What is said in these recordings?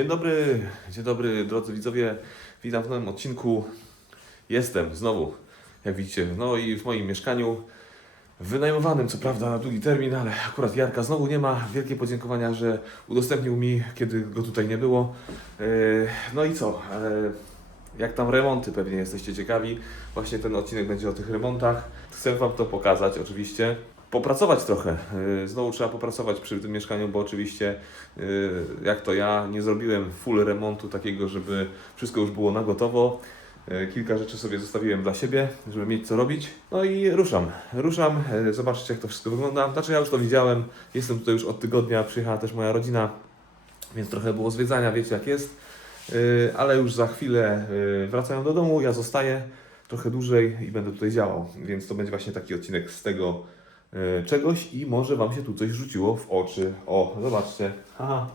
Dzień dobry, dzień dobry drodzy widzowie. Witam w nowym odcinku. Jestem znowu, jak widzicie, no i w moim mieszkaniu wynajmowanym, co prawda na długi termin, ale akurat Jarka znowu nie ma. Wielkie podziękowania, że udostępnił mi, kiedy go tutaj nie było. Yy, No i co? Yy, Jak tam remonty, pewnie jesteście ciekawi. Właśnie ten odcinek będzie o tych remontach. Chcę Wam to pokazać, oczywiście. Popracować trochę. Yy, Znowu trzeba popracować przy tym mieszkaniu, bo oczywiście, yy, jak to ja, nie zrobiłem full remontu takiego, żeby wszystko już było na gotowo. Yy, Kilka rzeczy sobie zostawiłem dla siebie, żeby mieć co robić. No i ruszam. Ruszam. Zobaczcie, jak to wszystko wygląda. Znaczy, ja już to widziałem. Jestem tutaj już od tygodnia. Przyjechała też moja rodzina, więc trochę było zwiedzania, wiecie jak jest. Ale już za chwilę wracają do domu, ja zostaję trochę dłużej i będę tutaj działał, więc to będzie właśnie taki odcinek z tego czegoś i może Wam się tu coś rzuciło w oczy. O, zobaczcie. Aha.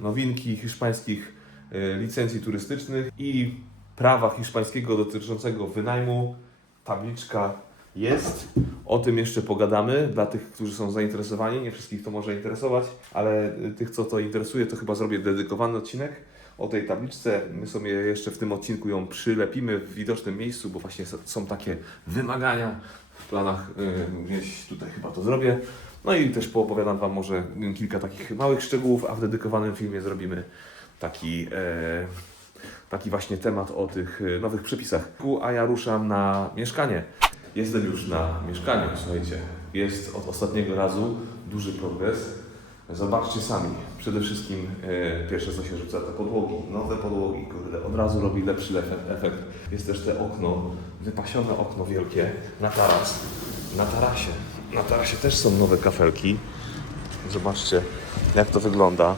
Nowinki hiszpańskich yy, licencji turystycznych i prawa hiszpańskiego dotyczącego wynajmu. Tabliczka jest. O tym jeszcze pogadamy dla tych, którzy są zainteresowani. Nie wszystkich to może interesować, ale y, tych, co to interesuje, to chyba zrobię dedykowany odcinek o tej tabliczce. My sobie jeszcze w tym odcinku ją przylepimy w widocznym miejscu, bo właśnie są takie wymagania w planach. y, Gdzieś tutaj chyba to zrobię. No i też poopowiadam Wam może kilka takich małych szczegółów, a w dedykowanym filmie zrobimy taki, e, taki właśnie temat o tych e, nowych przepisach. A ja ruszam na mieszkanie. Jestem już na mieszkaniu, słuchajcie. Jest od ostatniego razu duży progres. Zobaczcie sami. Przede wszystkim e, pierwsze co się rzuca to podłogi. Nowe podłogi, kurde, od razu robi lepszy efekt. Jest też te okno, wypasione okno wielkie na taras. Na tarasie. Na tarasie też są nowe kafelki. Zobaczcie, jak to wygląda.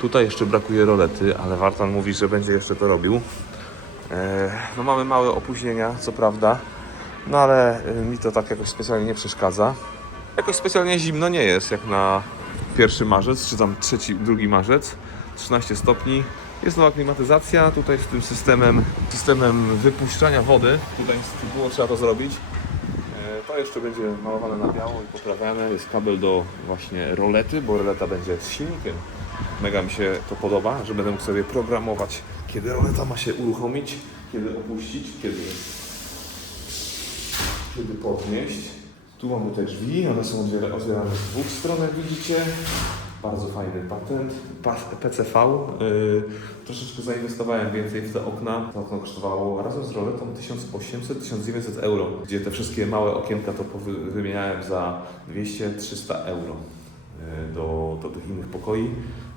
Tutaj jeszcze brakuje rolety, ale Wartan mówi, że będzie jeszcze to robił. E, no mamy małe opóźnienia, co prawda, no ale e, mi to tak jakoś specjalnie nie przeszkadza. Jakoś specjalnie zimno nie jest, jak na 1 marzec, czy tam 3, 2 marzec, 13 stopni. Jest nowa klimatyzacja, tutaj z tym systemem, systemem wypuszczania wody, tutaj było trzeba to zrobić. E, To jeszcze będzie malowane na biało i poprawiane. Jest kabel do właśnie rolety, bo roleta będzie z silnikiem. Mega mi się to podoba, że będę mógł sobie programować, kiedy roleta ma się uruchomić, kiedy opuścić, kiedy, kiedy podnieść. Tu mamy te drzwi, one są otwiera- otwierane z dwóch stron, jak widzicie. Bardzo fajny patent. PCV. Yy, troszeczkę zainwestowałem więcej w te okna. To okno kosztowało razem z roletą 1800-1900 euro, gdzie te wszystkie małe okienka to wymieniałem za 200-300 euro yy, do, do tych innych pokoi.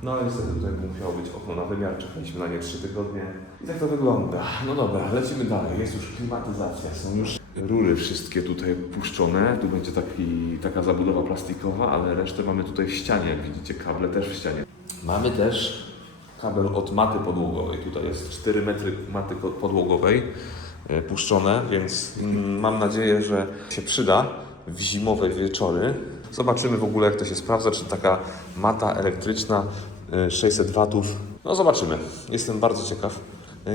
No ale niestety tutaj musiało być okno na wymiar, czekaliśmy na nie 3 tygodnie. I tak to wygląda. No dobra, lecimy dalej. Jest już klimatyzacja, są już rury wszystkie tutaj puszczone. Tu będzie taki, taka zabudowa plastikowa, ale resztę mamy tutaj w ścianie, jak widzicie, kable też w ścianie. Mamy też kabel od maty podłogowej. Tutaj jest 4 metry maty podłogowej e, puszczone, więc mm, mam nadzieję, że się przyda w zimowe wieczory. Zobaczymy w ogóle, jak to się sprawdza, czy taka mata elektryczna e, 600 watów. No zobaczymy. Jestem bardzo ciekaw.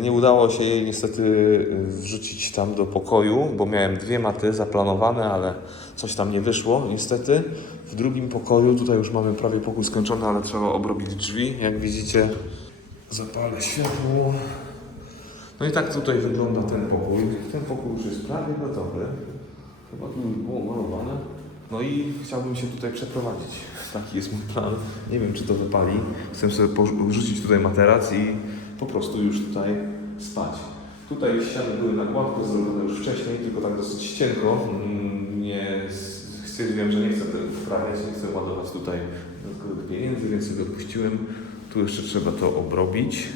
Nie udało się jej niestety e, wrzucić tam do pokoju, bo miałem dwie maty zaplanowane, ale coś tam nie wyszło niestety. W drugim pokoju, tutaj już mamy prawie pokój skończony, ale trzeba obrobić drzwi. Jak widzicie, zapalę światło. No i tak tutaj wygląda ten pokój. Ten pokój już jest prawie gotowy. Chyba tu już było malowane. No i chciałbym się tutaj przeprowadzić. Taki jest mój plan. Nie wiem, czy to wypali. Chcę sobie porzucić tutaj materac i po prostu już tutaj spać. Tutaj ściany były na gładko zrobione już wcześniej, tylko tak dosyć cienko. Nie stwierdziłem, że nie chcę tego poprawiać, nie chcę ładować tutaj dodatkowych pieniędzy, więc sobie odpuściłem. Tu jeszcze trzeba to obrobić.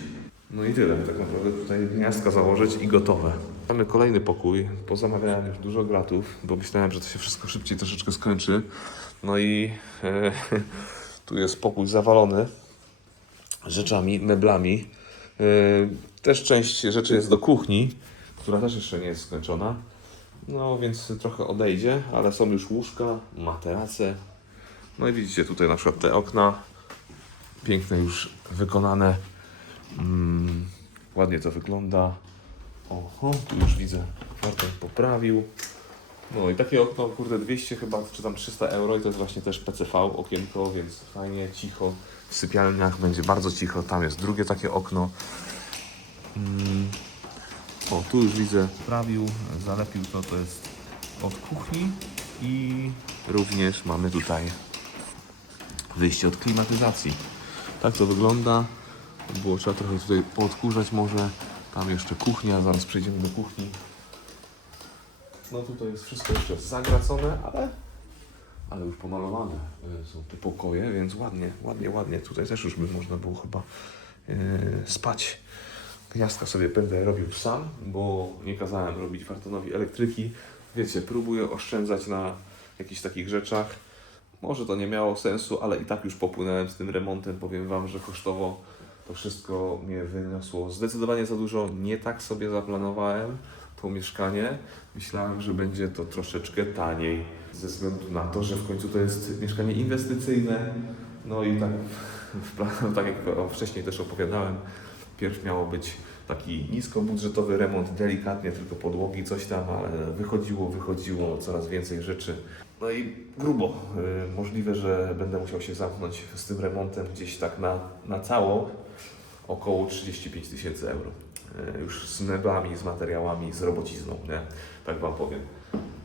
No i tyle. Tak naprawdę tutaj gniazdka założyć i gotowe. Mamy kolejny pokój. Pozamawiałem już dużo gratów, bo myślałem, że to się wszystko szybciej troszeczkę skończy. No i e, tu jest pokój zawalony rzeczami, meblami. E, też część rzeczy jest do kuchni, która też jeszcze nie jest skończona. No więc trochę odejdzie, ale są już łóżka, materace. No i widzicie tutaj na przykład te okna. Piękne już wykonane. Mm, ładnie to wygląda. Oho, tu już widzę, Bartek poprawił. No i takie okno, kurde, 200 chyba, czy tam 300 euro i to jest właśnie też PCV okienko, więc fajnie, cicho. W sypialniach będzie bardzo cicho, tam jest drugie takie okno. Mm. O, tu już widzę, sprawił, zalepił to, to jest od kuchni i również mamy tutaj wyjście od klimatyzacji. Tak to wygląda. Było trzeba trochę tutaj podkurzać może. Tam jeszcze kuchnia, zaraz przejdziemy do kuchni. No tutaj jest wszystko jeszcze zagracone, ale, ale już pomalowane y, są te pokoje, więc ładnie, ładnie, ładnie. Tutaj też już by można było chyba yy, spać. Gniazdka sobie będę robił sam, bo nie kazałem robić Wartonowi elektryki. Wiecie, próbuję oszczędzać na jakichś takich rzeczach. Może to nie miało sensu, ale i tak już popłynąłem z tym remontem. Powiem Wam, że kosztowo to wszystko mnie wyniosło zdecydowanie za dużo. Nie tak sobie zaplanowałem to mieszkanie. Myślałem, że będzie to troszeczkę taniej, ze względu na to, że w końcu to jest mieszkanie inwestycyjne. No i tak, planu, tak jak wcześniej też opowiadałem, pierw miało być taki niskobudżetowy remont, delikatnie tylko podłogi, coś tam, ale wychodziło, wychodziło coraz więcej rzeczy. No i grubo. Y, Możliwe, że będę musiał się zamknąć z tym remontem gdzieś tak na, na cało około 35 tysięcy euro. Y, Już z meblami, z materiałami, z robocizną, nie? Tak Wam powiem.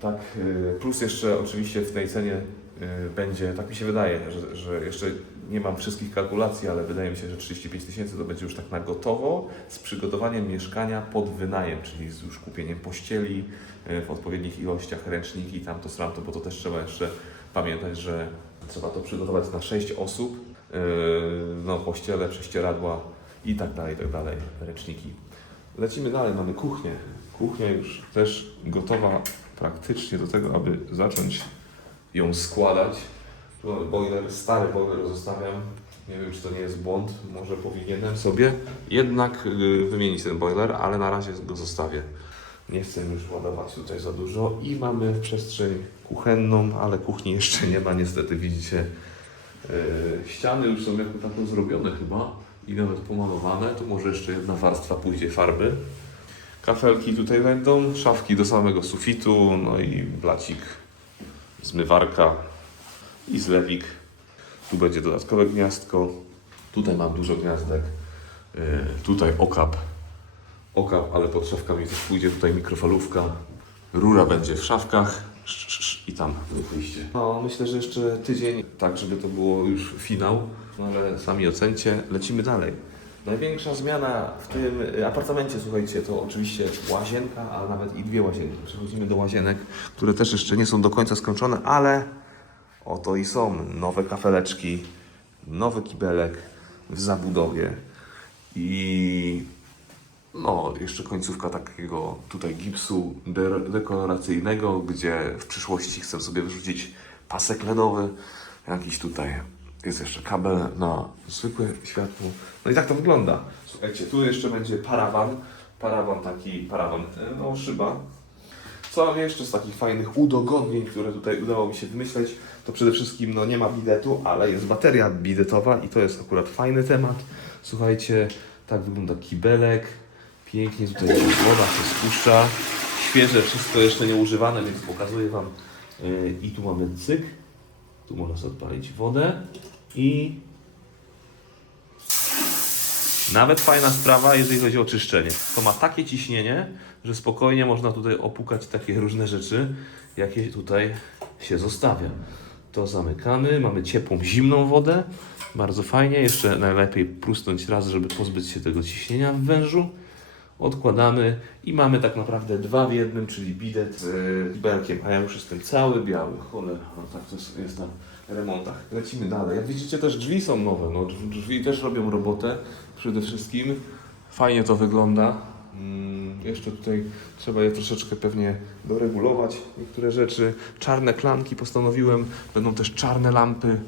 Tak, y, plus jeszcze oczywiście w tej cenie y, będzie, tak mi się wydaje, że, że jeszcze nie mam wszystkich kalkulacji, ale wydaje mi się, że 35 tysięcy to będzie już tak na gotowo z przygotowaniem mieszkania pod wynajem, czyli z już kupieniem pościeli w odpowiednich ilościach, ręczniki, tamto, sramto, bo to też trzeba jeszcze pamiętać, że trzeba to przygotować na 6 osób, no pościele, prześcieradła i tak dalej, i tak dalej, ręczniki. Lecimy dalej, mamy kuchnię. Kuchnia już też gotowa praktycznie do tego, aby zacząć ją składać. Tu mamy boiler, stary boiler zostawiam. Nie wiem, czy to nie jest błąd, może powinienem sobie jednak y, wymienić ten boiler, ale na razie go zostawię. Nie chcę już ładować tutaj za dużo i mamy przestrzeń kuchenną, ale kuchni jeszcze nie ma niestety, widzicie. Yy, ściany już są jako tako zrobione chyba i nawet pomalowane. Tu może jeszcze jedna warstwa pójdzie farby. Kafelki tutaj będą, szafki do samego sufitu, no i blacik, zmywarka i zlewik. Tu będzie dodatkowe gniazdko. Tutaj mam dużo gniazdek. Yy, tutaj okap. Okap, ale pod szafkami też pójdzie tutaj mikrofalówka. Rura będzie w szafkach sz, sz, sz, i tam wyjście. No, myślę, że jeszcze tydzień, tak żeby to było już finał, no ale sami ocencie. Lecimy dalej. Największa zmiana w tym y, apartamencie, słuchajcie, to oczywiście łazienka, a nawet i dwie łazienki. Przechodzimy do łazienek, które też jeszcze nie są do końca skończone, ale oto i są nowe kafeleczki, nowy kibelek w zabudowie i no, jeszcze końcówka takiego tutaj gipsu de- dekoracyjnego, gdzie w przyszłości chcę sobie wyrzucić pasek LEDowy, jakiś tutaj jest jeszcze kabel na zwykłe światło. No i tak to wygląda. Słuchajcie, tu jeszcze będzie parawan, parawan taki, parawan, e, no szyba. Co mam jeszcze z takich fajnych udogodnień, które tutaj udało mi się wymyśleć, to przede wszystkim no nie ma bidetu, ale jest bateria bidetowa i to jest akurat fajny temat. Słuchajcie, tak wygląda kibelek, pięknie tutaj woda się spuszcza, świeże, wszystko jeszcze nieużywane, więc pokazuję Wam. Yy, I tu mamy cyk, tu można sobie odpalić wodę i nawet fajna sprawa, jeżeli chodzi o czyszczenie. To ma takie ciśnienie, że spokojnie można tutaj opukać takie różne rzeczy, jakie tutaj się zostawia. To zamykamy, mamy ciepłą, zimną wodę. Bardzo fajnie. Jeszcze najlepiej prusnąć raz, żeby pozbyć się tego ciśnienia w wężu. Odkładamy i mamy tak naprawdę dwa w jednym, czyli bidet z kibelkiem, a ja już jestem cały biały. Cholera, no tak to jest, na remontach. Lecimy dalej. Jak widzicie też drzwi są nowe, no drz- drzwi też robią robotę przede wszystkim. Fajnie to wygląda. Mm, jeszcze tutaj trzeba je troszeczkę pewnie doregulować, niektóre rzeczy. Czarne klamki postanowiłem, będą też czarne lampy.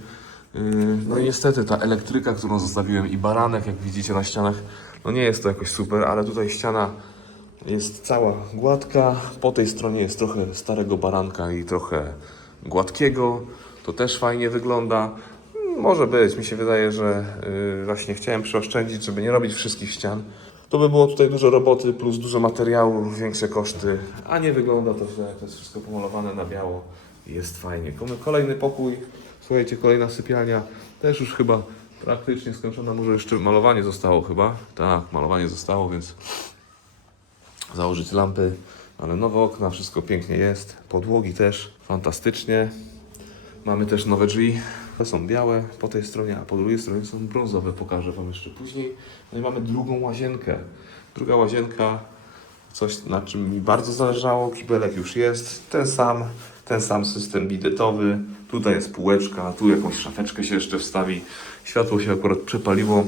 Yy, No i niestety ta elektryka, którą zostawiłem i baranek, jak widzicie na ścianach, no nie jest to jakoś super, ale tutaj ściana jest cała gładka. Po tej stronie jest trochę starego baranka i trochę gładkiego. To też fajnie wygląda. Może być, mi się wydaje, że yy, właśnie chciałem przeoszczędzić, żeby nie robić wszystkich ścian. to by było tutaj dużo roboty, plus dużo materiału, większe koszty, a nie wygląda to źle, to jest wszystko pomalowane na biało jest fajnie. Ko- Kolejny pokój, słuchajcie, kolejna sypialnia, też już chyba praktycznie skończona, może jeszcze malowanie zostało chyba, tak, malowanie zostało, więc założyć lampy, ale nowe okna, wszystko pięknie jest, podłogi też fantastycznie. Mamy też nowe drzwi, te są białe po tej stronie, a po drugiej stronie są brązowe, pokażę Wam jeszcze później. No i mamy drugą łazienkę. Druga łazienka, coś na czym mi bardzo zależało, kibelek już jest, ten sam, ten sam system bidetowy, tutaj jest półeczka, tu jakąś szafeczkę się jeszcze wstawi, światło się akurat przepaliło,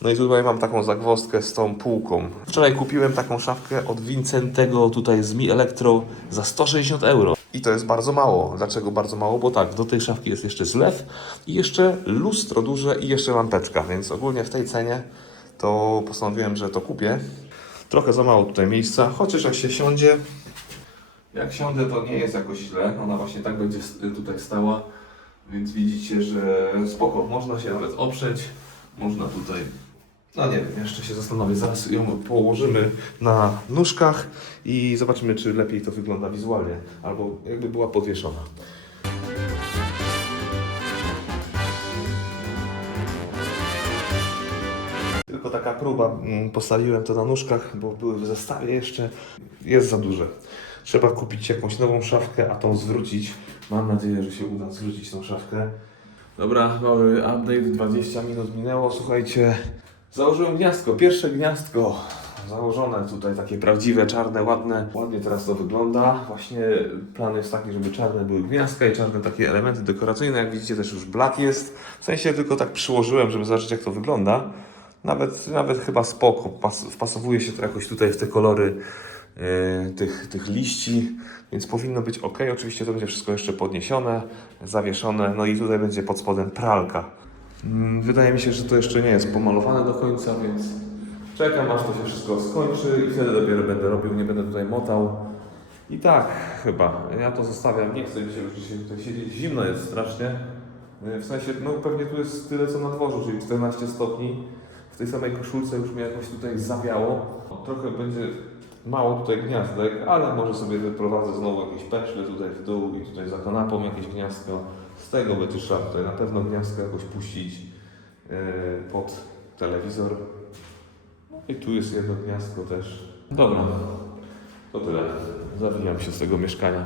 no i tutaj mam taką zagwozdkę z tą półką. Wczoraj kupiłem taką szafkę od Vincentego tutaj z Mi Electro za 160 euro. I to jest bardzo mało. Dlaczego bardzo mało? Bo tak, do tej szafki jest jeszcze zlew i jeszcze lustro duże i jeszcze lampeczka, więc ogólnie w tej cenie to postanowiłem, że to kupię. Trochę za mało tutaj miejsca, chociaż jak się siądzie, jak siądę to nie jest jakoś źle. Ona właśnie tak będzie tutaj stała, więc widzicie, że spoko, można się nawet oprzeć, można tutaj no nie wiem, jeszcze się zastanowię. Zaraz ją położymy na nóżkach i zobaczymy, czy lepiej to wygląda wizualnie, albo jakby była podwieszona. Tylko taka próba, mm, postawiłem to na nóżkach, bo były w zestawie jeszcze. Jest za duże. Trzeba kupić jakąś nową szafkę, a tą zwrócić. Mam nadzieję, że się uda zwrócić tą szafkę. Dobra, mały update, 20 minut minęło, słuchajcie. Założyłem gniazdko, pierwsze gniazdko założone tutaj, takie prawdziwe, czarne, ładne. Ładnie teraz to wygląda. Właśnie plan jest taki, żeby czarne były gniazdka i czarne takie elementy dekoracyjne. Jak widzicie też już blat jest. W sensie tylko tak przyłożyłem, żeby zobaczyć jak to wygląda. Nawet, nawet chyba spoko, pas, wpasowuje się to jakoś tutaj w te kolory tych, tych liści, więc powinno być ok. Oczywiście to będzie wszystko jeszcze podniesione, zawieszone, no i tutaj będzie pod spodem pralka. Mm, Wydaje mi się, że to jeszcze nie jest pomalowane do końca, więc czekam aż to się wszystko skończy i wtedy dopiero będę robił, nie będę tutaj motał. I tak chyba, ja to zostawiam, nie chcę się już dzisiaj tutaj siedzieć, zimno jest strasznie. Yy, W sensie, no pewnie tu jest tyle co na dworzu, czyli 14 stopni. W tej samej koszulce już mnie jakoś tutaj zawiało. Trochę będzie mało tutaj gniazdek, ale może sobie wyprowadzę znowu jakieś peszle tutaj w dół i tutaj za kanapą jakieś gniazdko. Z tego będzie trzeba tutaj na pewno gniazdko jakoś puścić yy, pod telewizor. No I tu jest jedno gniazdko też. Dobra, to tyle. Zawijam się z tego mieszkania.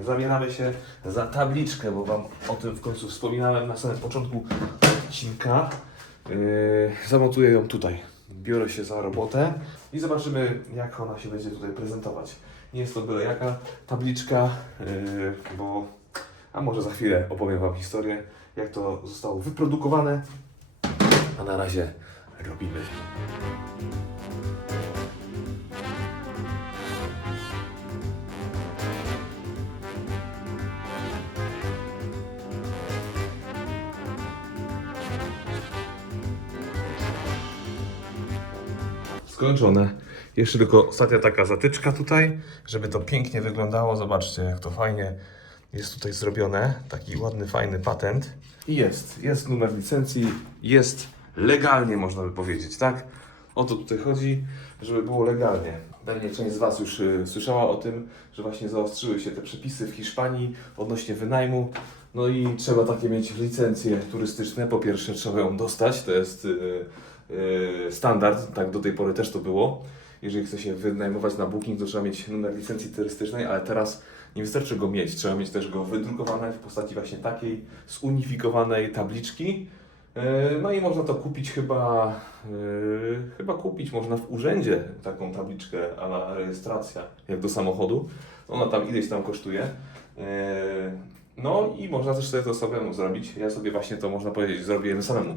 Zabieramy się za tabliczkę, bo Wam o tym w końcu wspominałem na samym początku odcinka. Yy, zamontuję ją tutaj. Biorę się za robotę i zobaczymy, jak ona się będzie tutaj prezentować. Nie jest to byle jaka tabliczka, yy, bo. A może za chwilę opowiem Wam historię, jak to zostało wyprodukowane. A na razie robimy. Skończone. Jeszcze tylko ostatnia taka zatyczka tutaj, żeby to pięknie wyglądało. Zobaczcie, jak to fajnie jest tutaj zrobione. Taki ładny, fajny patent. I jest, jest numer licencji, jest legalnie, można by powiedzieć, tak? O to tutaj chodzi, żeby było legalnie. Pewnie część z Was już y, słyszała o tym, że właśnie zaostrzyły się te przepisy w Hiszpanii odnośnie wynajmu. No i trzeba takie mieć licencje turystyczne. Po pierwsze trzeba ją dostać, to jest y, standard, tak do tej pory też to było. Jeżeli chce się wynajmować na Booking, to trzeba mieć numer licencji turystycznej, ale teraz nie wystarczy go mieć, trzeba mieć też go wydrukowane w postaci właśnie takiej zunifikowanej tabliczki. E, No i można to kupić chyba, e, chyba kupić można w urzędzie taką tabliczkę a rejestracja, jak do samochodu. Ona tam ileś tam kosztuje. E, No i można też sobie to samemu zrobić. Ja sobie właśnie to można powiedzieć zrobiłem samemu.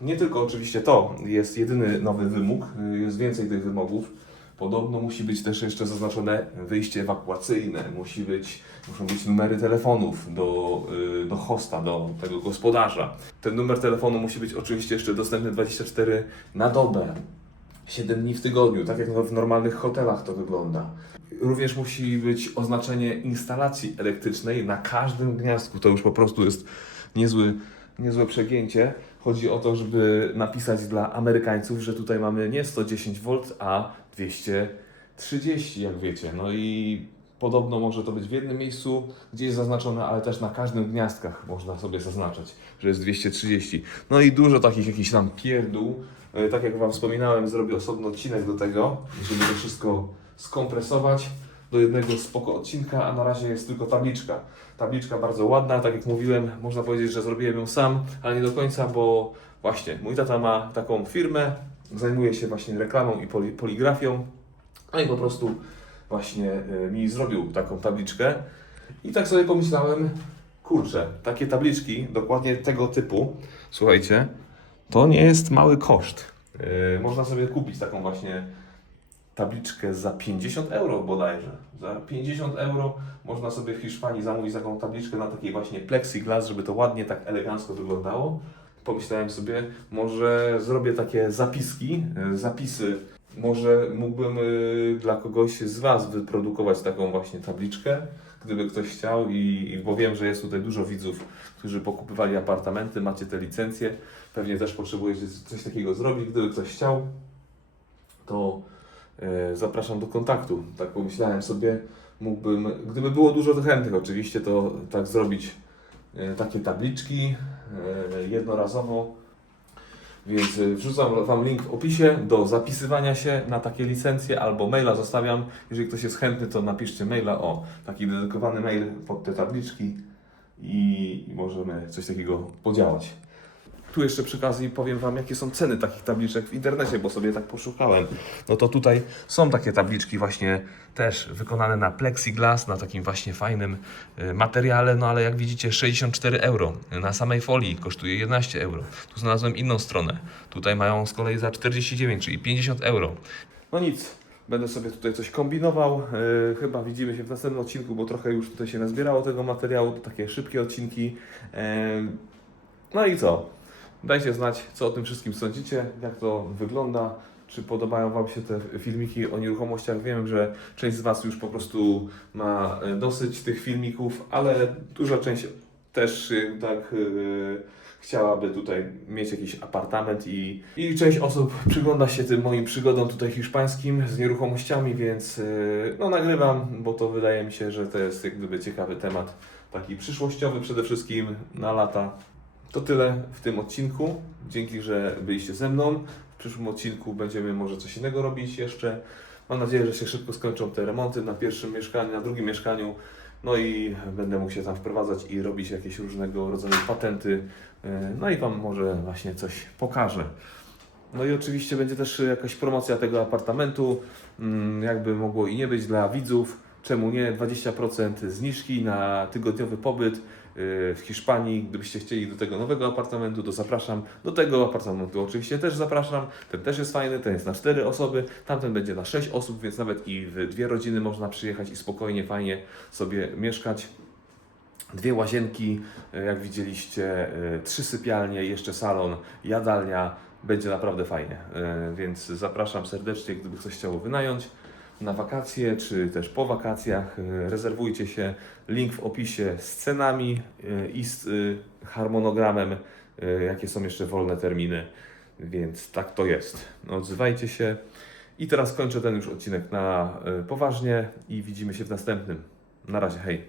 Nie tylko oczywiście to jest jedyny nowy wymóg, y, jest więcej tych wymogów. Podobno musi być też jeszcze zaznaczone wyjście ewakuacyjne, musi być, muszą być numery telefonów do, y, do hosta, do tego gospodarza. Ten numer telefonu musi być oczywiście jeszcze dostępny 24 na dobę, 7 dni w tygodniu, tak jak w normalnych hotelach to wygląda. Również musi być oznaczenie instalacji elektrycznej na każdym gniazdku. To już po prostu jest niezły niezłe przegięcie. Chodzi o to, żeby napisać dla Amerykańców, że tutaj mamy nie 110 V, a 230, jak wiecie. No i podobno może to być w jednym miejscu, gdzie jest zaznaczone, ale też na każdym gniazdkach można sobie zaznaczać, że jest 230. No i dużo takich jakichś tam pierdół. E, Tak jak Wam wspominałem, zrobię osobny odcinek do tego, żeby to wszystko skompresować do jednego spoko odcinka, a na razie jest tylko tabliczka. Tabliczka bardzo ładna, tak jak mówiłem, można powiedzieć, że zrobiłem ją sam, ale nie do końca, bo właśnie mój tata ma taką firmę, zajmuje się właśnie reklamą i poli poligrafią, no i po prostu właśnie y, mi zrobił taką tabliczkę i tak sobie pomyślałem, kurczę, takie tabliczki dokładnie tego typu, słuchajcie, to nie jest mały koszt. Yy, można sobie kupić taką właśnie tabliczkę za 50 euro bodajże. Za 50 euro można sobie w Hiszpanii zamówić taką tabliczkę na takiej właśnie plexiglas, żeby to ładnie, tak elegancko wyglądało. Pomyślałem sobie, może zrobię takie zapiski, zapisy. Może mógłbym y, dla kogoś z Was wyprodukować taką właśnie tabliczkę, gdyby ktoś chciał i, bo wiem, że jest tutaj dużo widzów, którzy pokupywali apartamenty, macie te licencje, pewnie też potrzebujecie coś takiego zrobić, gdyby ktoś chciał, to zapraszam do kontaktu. Tak pomyślałem sobie, mógłbym, gdyby było dużo chętnych oczywiście, to tak zrobić e, takie tabliczki e, jednorazowo. Więc e, wrzucam Wam link w opisie do zapisywania się na takie licencje albo maila zostawiam. Jeżeli ktoś jest chętny, to napiszcie maila o taki dedykowany mail pod te tabliczki i możemy coś takiego podziałać. Tu jeszcze przy okazji powiem Wam, jakie są ceny takich tabliczek w internecie, bo sobie tak poszukałem. No to tutaj są takie tabliczki właśnie też wykonane na plexiglas, na takim właśnie fajnym y, materiale, no ale jak widzicie 64 euro. Na samej folii kosztuje 11 euro. Tu znalazłem inną stronę. Tutaj mają z kolei za 49, czyli 50 euro. No nic, będę sobie tutaj coś kombinował. Yy, chyba widzimy się w następnym odcinku, bo trochę już tutaj się nazbierało tego materiału. To takie szybkie odcinki. Yy, no i co? Dajcie znać, co o tym wszystkim sądzicie, jak to wygląda, czy podobają Wam się te filmiki o nieruchomościach. Wiem, że część z Was już po prostu ma e, dosyć tych filmików, ale duża część też tak e, chciałaby tutaj mieć jakiś apartament i, i część osób przygląda się tym moim przygodom tutaj hiszpańskim z nieruchomościami, więc e, no nagrywam, bo to wydaje mi się, że to jest jak gdyby ciekawy temat, taki przyszłościowy przede wszystkim na lata. To tyle w tym odcinku. Dzięki, że byliście ze mną. W przyszłym odcinku będziemy może coś innego robić jeszcze. Mam nadzieję, że się szybko skończą te remonty na pierwszym mieszkaniu, na drugim mieszkaniu. No i będę mógł się tam wprowadzać i robić jakieś różnego rodzaju patenty. E, No i Wam może właśnie coś pokażę. No i oczywiście będzie też jakaś promocja tego apartamentu. Mm, Jakby mogło i nie być dla widzów. Czemu nie? 20% zniżki na tygodniowy pobyt w Hiszpanii. Gdybyście chcieli do tego nowego apartamentu, to zapraszam. Do tego apartamentu oczywiście też zapraszam. Ten też jest fajny, ten jest na 4 osoby, tamten będzie na 6 osób, więc nawet i w dwie rodziny można przyjechać i spokojnie, fajnie sobie mieszkać. Dwie łazienki, e, jak widzieliście, e, trzy sypialnie, jeszcze salon, jadalnia. Będzie naprawdę fajnie, więc zapraszam serdecznie, gdyby ktoś chciał wynająć na wakacje, czy też po wakacjach. E, Rezerwujcie się. Link w opisie z cenami e, i z e, harmonogramem, jakie są jeszcze wolne terminy. Więc tak to jest. No, odzywajcie się. I teraz kończę ten już odcinek na poważnie i widzimy się w następnym. Na razie, hej.